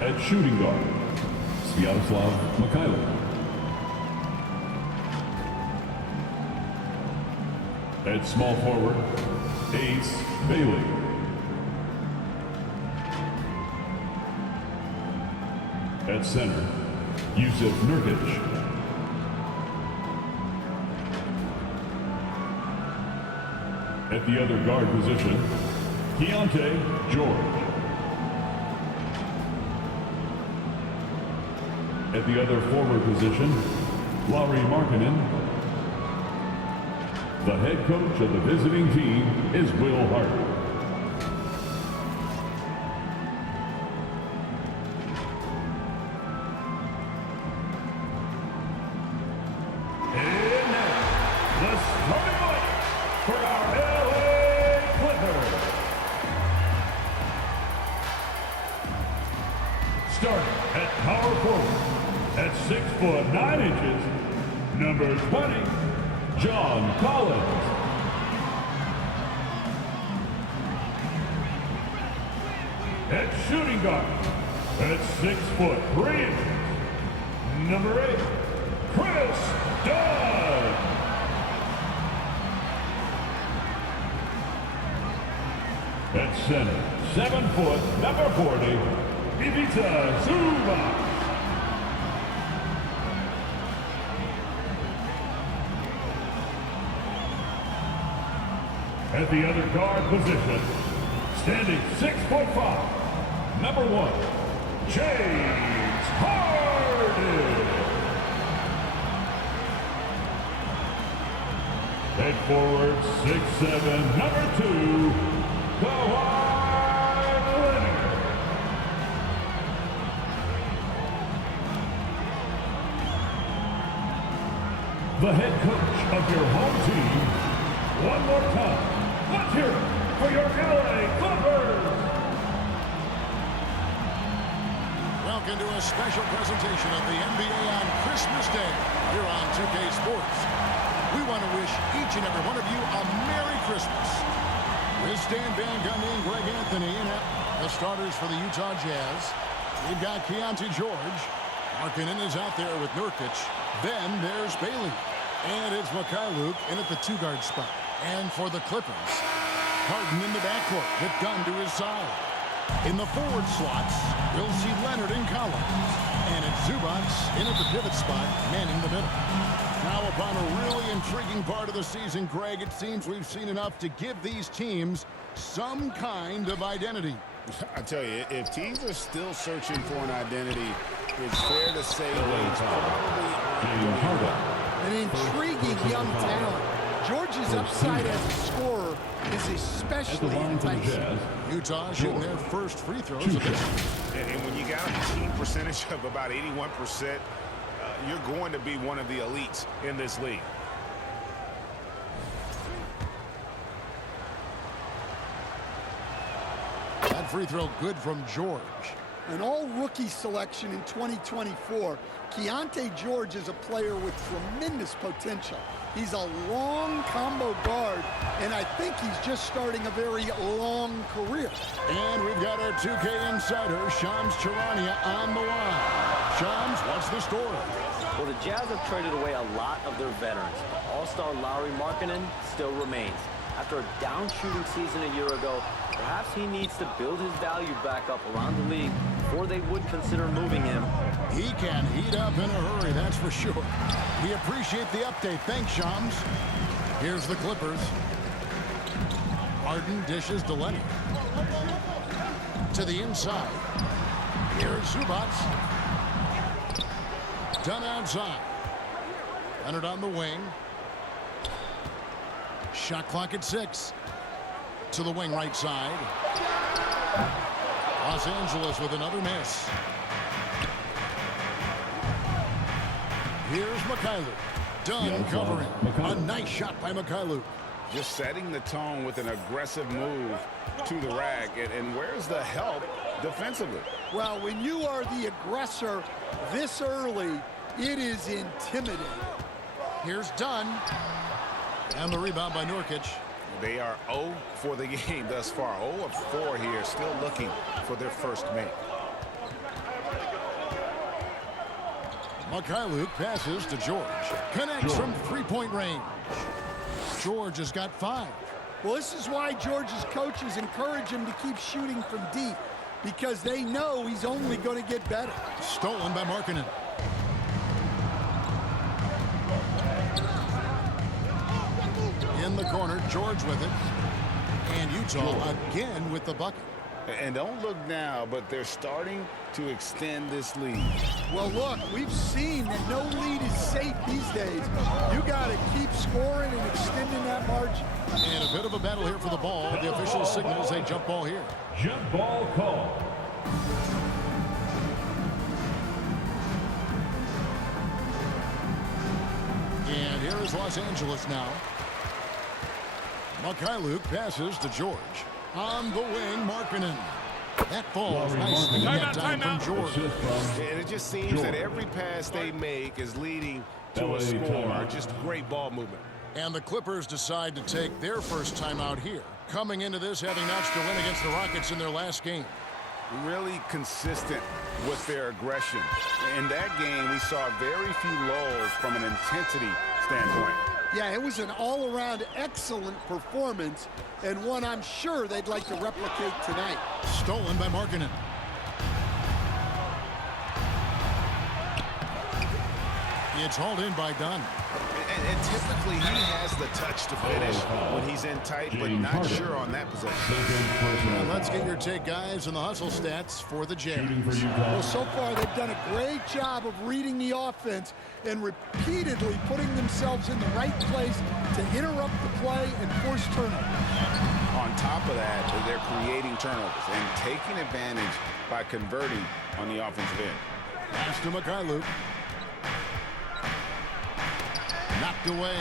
At shooting guard, Mikhailov. At small forward, Ace Bailey. At center, Yusuf Nurkic. At the other guard position, Keontae George. At the other forward position, Lauri Markkanen. The head coach of the visiting team is Will Hart. And now, the starting lineup for our LA Clippers. Starting at power forward. At 6'9", number 20, John Collins. At shooting guard, at 6'3", number 8, Chris Dunn. At center, 7 foot, number 40, Ivica Zubac. At the other guard position, standing 6'5", number 1, James Harden. At forward, 6'7", number 2, Kawhi Leonard. The head coach of your home team, one more time. Let's hear it for your LA Clippers! Welcome to a special presentation of the NBA on Christmas Day here on 2K Sports. We want to wish each and every one of you a Merry Christmas. With Stan Van Gundy and Greg Anthony and the starters for the Utah Jazz. We've got Keontae George. Markkanen is out there with Nurkic. Then there's Bailey. And it's Mikhailov in at the two-guard spot. And for the Clippers, Harden in the backcourt with Dunn to his side. In the forward slots, we'll see Leonard and Collins. And it's Zubac in at the pivot spot, manning the middle. Now upon a really intriguing part of the season, Greg, it seems we've seen enough to give these teams some kind of identity. I tell you, if teams are still searching for an identity, it's fair to say it's probably an intriguing young talent. George's upside as a scorer is especially enticing. Utah shooting their first free throws of this. And when you got a team percentage of about 81%, you're going to be one of the elites in this league. That free throw good from George. An all-rookie selection in 2024, Keontae George is a player with tremendous potential. He's a long combo guard, and I think he's just starting a very long career. And we've got our 2K insider, Shams Charania, on the line. Shams, what's the story? Well, the Jazz have traded away a lot of their veterans. All-star Lauri Markkanen still remains. After a down-shooting season a year ago, perhaps he needs to build his value back up around the league before they would consider moving him. He can heat up in a hurry, that's for sure. We appreciate the update. Thanks, Shams. Here's the Clippers. Harden dishes to Leonard. To the inside. Here's Zubac. Done outside. Leonard on the wing. Shot clock at 6. To the wing right side. Los Angeles with another miss. Here's Mikhailov. Dunn covering. A nice shot by Mikhailov. Just setting the tone with an aggressive move to the rack. And where's the help defensively? Well, when you are the aggressor this early, it is intimidating. Here's Dunn. And the rebound by Nurkic. They are 0 for the game thus far. 0 of 4 here, still looking for their first make. Luke passes to George. Connects from three-point range. George has got 5. Well, this is why George's coaches encourage him to keep shooting from deep, because they know he's only going to get better. Stolen by Markkanen. In the corner, George with it. And Utah again with the bucket. And don't look now, but they're starting to extend this lead. Well, look, we've seen that no lead is safe these days. You got to keep scoring and extending that margin. And a bit of a battle here for the ball. The official signals a jump ball here. Jump ball call. And here is Los Angeles now. Luke passes to George. On the wing, Markkanen. That falls nicely that time from George. And it just seems that every pass they make is leading to a score. Just great ball movement. And the Clippers decide to take their first timeout here, coming into this having notched a win against the Rockets in their last game. Really consistent with their aggression. In that game, we saw very few lulls from an intensity standpoint. Yeah, it was an all-around excellent performance, and one I'm sure they'd like to replicate tonight. Stolen by Markkanen. It's hauled in by Dunn. And typically he has the touch to finish when he's in tight, but not sure on that possession. Well, let's get your take, guys, on the hustle stats for the Jazz. Well, so far they've done a great job of reading the offense and repeatedly putting themselves in the right place to interrupt the play and force turnovers. On top of that, they're creating turnovers and taking advantage by converting on the offensive end. Pass to Luke. Knocked away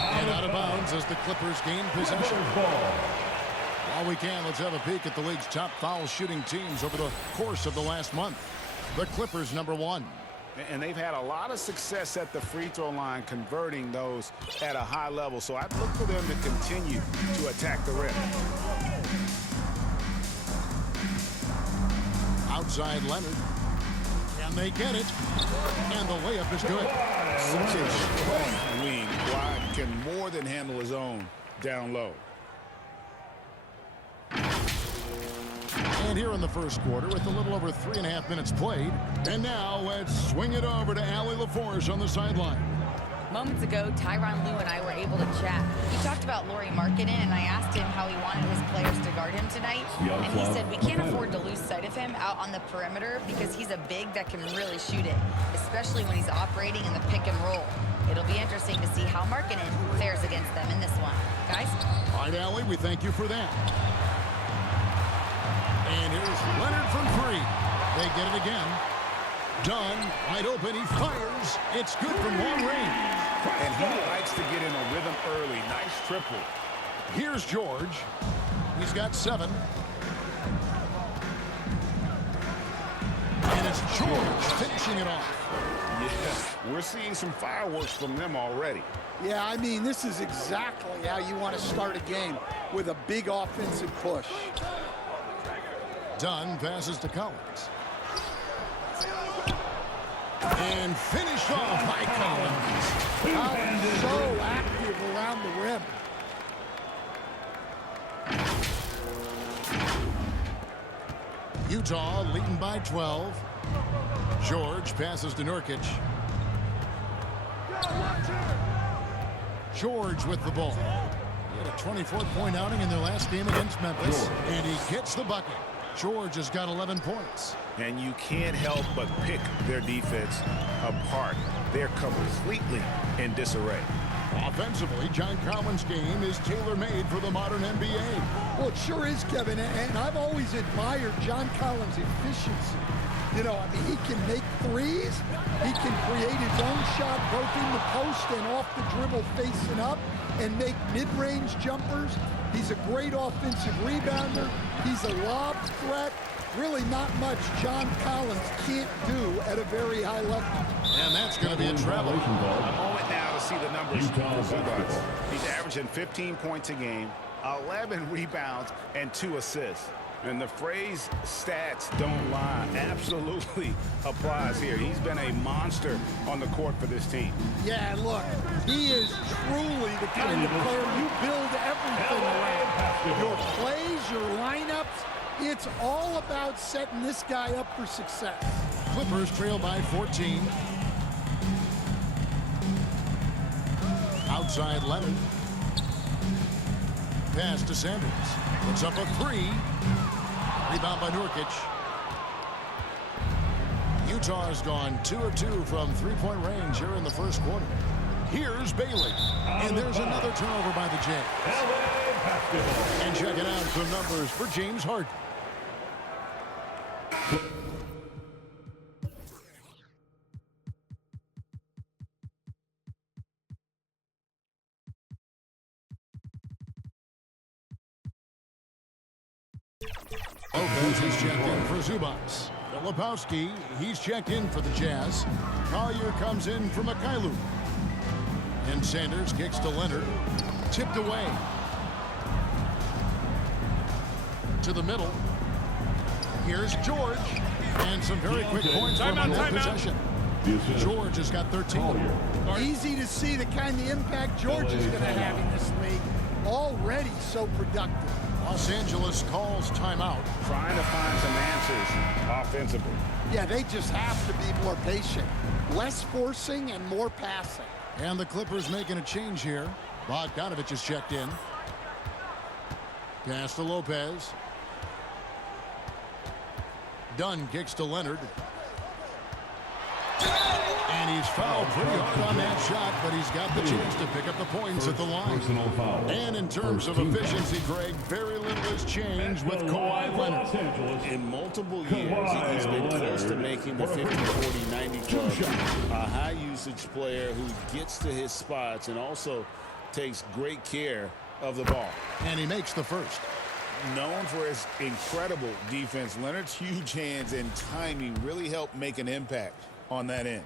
and out of bounds as the Clippers gain possession. While we can, let's have a peek at the league's top foul shooting teams over the course of the last month. The Clippers, #1. And they've had a lot of success at the free throw line, converting those at a high level. So I'd look for them to continue to attack the rim. Outside Leonard. And they get it. And the layup is good. Such a strong wing. Glide can more than handle his own down low. And here in the first quarter with a little over 3.5 minutes played. And now let's swing it over to Allie LaForce on the sideline. Moments ago, Tyronn Lue and I were able to chat. He talked about Lauri Markkanen, and I asked him how he wanted his players to guard him tonight. And he said we can't afford to lose sight of him out on the perimeter because he's a big that can really shoot it, especially when he's operating in the pick and roll. It'll be interesting to see how Markkanen fares against them in this one. Guys? All right, Allie, we thank you for that. And here's Leonard from 3. They get it again. Dunn, wide open, he fires. It's good from long range. And he likes to get in a rhythm early. Nice triple. Here's George. He's got 7. And it's George finishing it off. Yeah, we're seeing some fireworks from them already. Yeah, I mean, this is exactly how you want to start a game, with a big offensive push. Dunn passes to Collins. And finished off by Collins. Collins so active around the rim. Utah leading by 12. George passes to Nurkic. George with the ball. He had a 24-point outing in their last game against Memphis. And he gets the bucket. George has got 11 points. And you can't help but pick their defense apart. They're completely in disarray. Offensively, John Collins' game is tailor-made for the modern NBA. Well, it sure is, Kevin, and I've always admired John Collins' efficiency. You know, I mean, he can make threes, he can create his own shot both in the post and off the dribble facing up, and make mid-range jumpers. He's a great offensive rebounder. He's a lob threat. Really not much John Collins can't do at a very high level. And that's going to be a travel. A moment now to see the numbers for Shoutout. He's averaging 15 points a game, 11 rebounds, and 2 assists. And the phrase stats don't lie absolutely applies here. He's been a monster on the court for this team. Yeah, look, he is truly the kind of player you build everything around. Your plays, your lineups, it's all about setting this guy up for success. Clippers trail by 14. Outside Leonard. Pass to Sanders. Puts up a three. Rebound by Nurkic. Utah has gone 2 of 2 from three-point range here in the first quarter. Here's Bailey. And there's another turnover by the Jazz. And checking out the numbers for James Harden. Lopez, he's checked in for Zubats. Filipowski, he's checked in for the Jazz. Collier comes in for Mikhailuk. And Sanders kicks to Leonard. Tipped away. To the middle. Here's George. And some very quick points from on that possession. George has got 13. Easy to see the kind of impact George is going to have in this league. Already so productive. Los Angeles calls timeout. Trying to find some answers offensively. Yeah, they just have to be more patient. Less forcing and more passing. And the Clippers making a change here. Bogdanovich is checked in. Pass to Lopez. Dunn kicks to Leonard. And he's fouled pretty hard on that shot, but he's got the chance to pick up the points at the line. And in terms of efficiency, Greg, very little has changed with Kawhi Leonard. In multiple years, he's been close to making the 50, 40, 90 club. A high-usage player who gets to his spots and also takes great care of the ball. And he makes the first. Known for his incredible defense, Leonard's huge hands and timing really help make an impact on that end.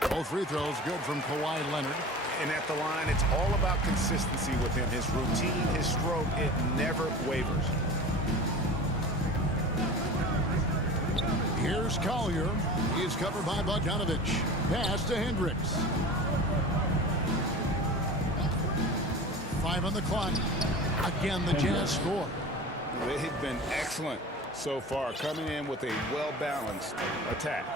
Both free throws good from Kawhi Leonard. And at the line, it's all about consistency with him. His routine, his stroke, it never wavers. Here's Collier. He's covered by Bogdanovich. Pass to Hendricks. 5 on the clock. Again, the Jazz score. They've been excellent so far, coming in with a well-balanced attack.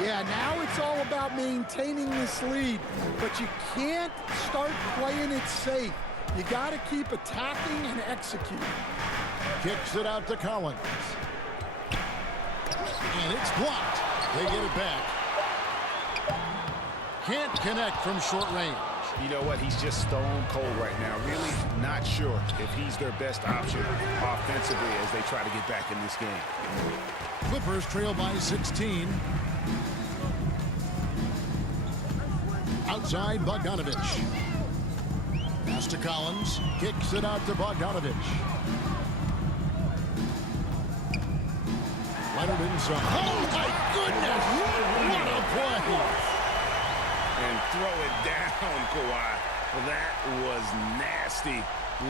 Yeah, now it's all about maintaining this lead, but you can't start playing it safe. You got to keep attacking and executing. Kicks it out to Collins. And it's blocked. They get it back. Can't connect from short range. You know what? He's just stone cold right now. Really not sure if he's their best option offensively as they try to get back in this game. Clippers trail by 16. Outside Bogdanovich. Pass to Collins. Kicks it out to Bogdanovich. Leonard inside. Oh my goodness! What a play! And throw it down, Kawhi. That was nasty.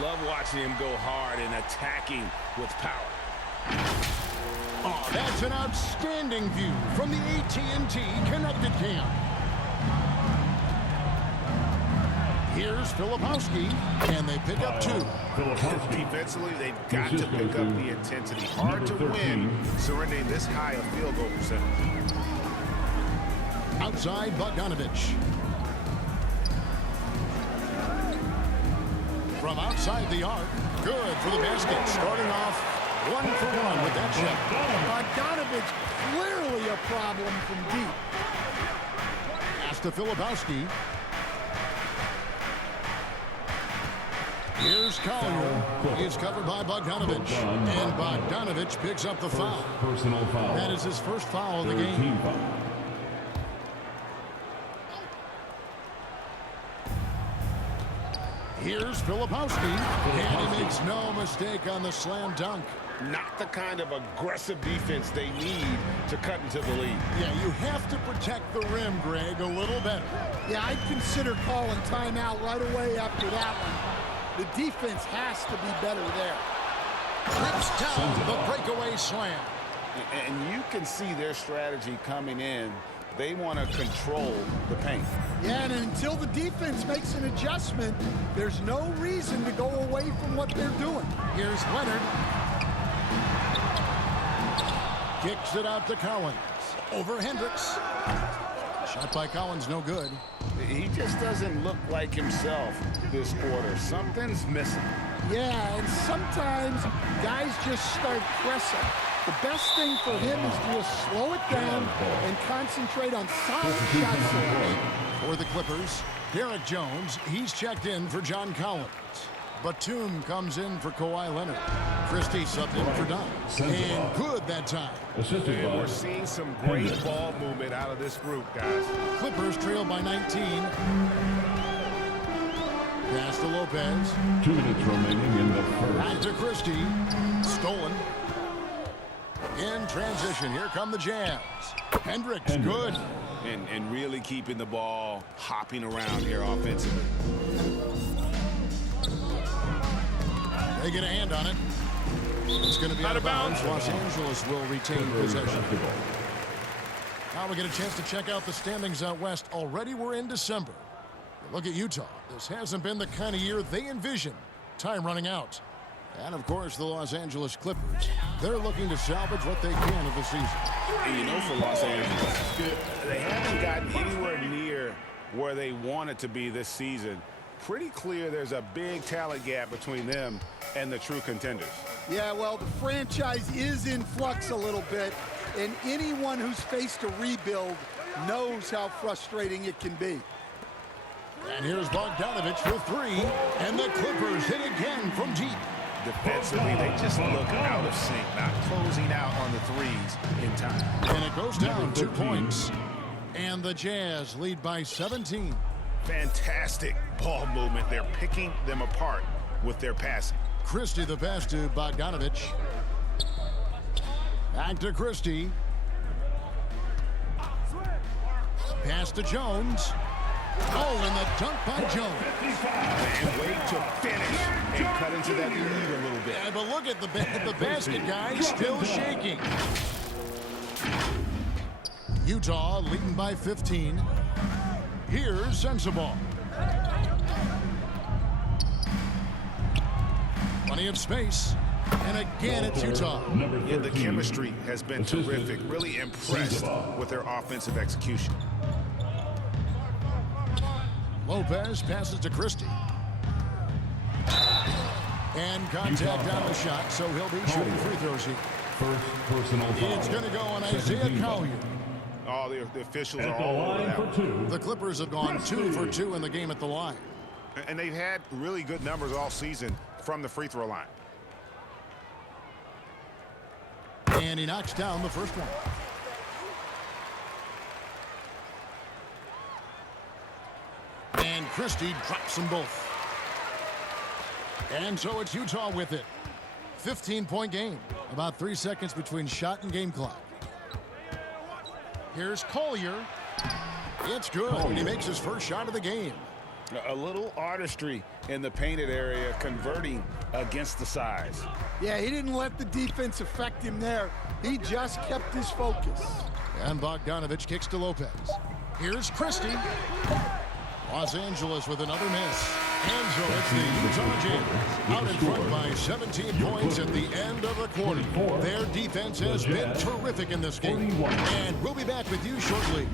Love watching him go hard and attacking with power. Oh, that's an outstanding view from the AT&T Connected Cam. Here's Filipowski, and they pick up 2. Defensively, they've got to pick up the intensity. Hard to win, surrendering this high a field goal percentage. Outside Bogdanovich. From outside the arc. Good for the basket. Starting off 1 for 1 with that shot. Bogdanovich clearly a problem from deep. Pass to Filipowski. Here's Collier. He's covered by Bogdanovich. And Bogdanovich picks up the foul. Personal foul. That is his first foul of the game. Team foul. Here's Filipowski. And he makes no mistake on the slam dunk. Not the kind of aggressive defense they need to cut into the lead. Yeah, you have to protect the rim, Greg, a little better. Yeah, I'd consider calling timeout right away after that one. The defense has to be better there. Rips down the breakaway slam. And you can see their strategy coming in. They want to control the paint. Yeah, and until the defense makes an adjustment, there's no reason to go away from what they're doing. Here's Leonard. Kicks it out to Collins. Over Hendricks. Shot by Collins, no good. He just doesn't look like himself this quarter. Something's missing. Yeah, and sometimes guys just start pressing. The best thing for him is to just slow it down and concentrate on solid shot selection. For the Clippers, Derek Jones, he's checked in for John Collins. Batum comes in for Kawhi Leonard. Christie subbed in for Don. And good that time. And we're seeing some great ball movement out of this group, guys. Clippers trail by 19. Pass to Lopez. 2 minutes remaining in the first. Back to Christie. Stolen. In transition, here come the Jazz. Hendricks, good. And really keeping the ball hopping around here offensively. They get a hand on it. It's going to be out of bounds. Los Angeles will retain possession. Now we get a chance to check out the standings out west. Already we're in December. Look at Utah. This hasn't been the kind of year they envisioned. Time running out. And, of course, the Los Angeles Clippers. They're looking to salvage what they can of the season. And you know, for Los Angeles, they haven't gotten anywhere near where they wanted to be this season. Pretty clear there's a big talent gap between them and the true contenders. Yeah, well, the franchise is in flux a little bit, and anyone who's faced a rebuild knows how frustrating it can be. And here's Bogdanovich for three, and the Clippers hit again from deep. Defensively, they just look out of sync, not closing out on the threes in time. And it goes down 2 points. And the Jazz lead by 17. Fantastic ball movement. They're picking them apart with their passing. Christie the pass to Bogdanovich. Back to Christie. Pass to Jones. Oh, and the dunk by Jones. And wait to finish and cut into that lead a little bit. Yeah, but look at the basket, guys, still shaking. Utah leading by 15. Here's Sensabaugh. Plenty of space. And again, it's Utah. Yeah, the chemistry has been terrific. Really impressed with their offensive execution. Lopez passes to Christie. And contact on the shot, so he'll be shooting free throws here. First personal foul. It's going to go on Isaiah Collier. Oh, the officials At are the all over line that for one. 2. The Clippers have gone 2 for 2 in the game at the line. And they've had really good numbers all season from the free throw line. And he knocks down the first one. And Christie drops them both. And so it's Utah with it. 15-point game. About 3 seconds between shot and game clock. Here's Collier. It's good. And he makes his first shot of the game. A little artistry in the painted area, converting against the size. Yeah, he didn't let the defense affect him there. He just kept his focus. And Bogdanovich kicks to Lopez. Here's Christie. Los Angeles with another miss. And so it's the Utah Jazz out in front by 17 points at the end of the quarter. Their defense has been terrific in this game. And we'll be back with you shortly.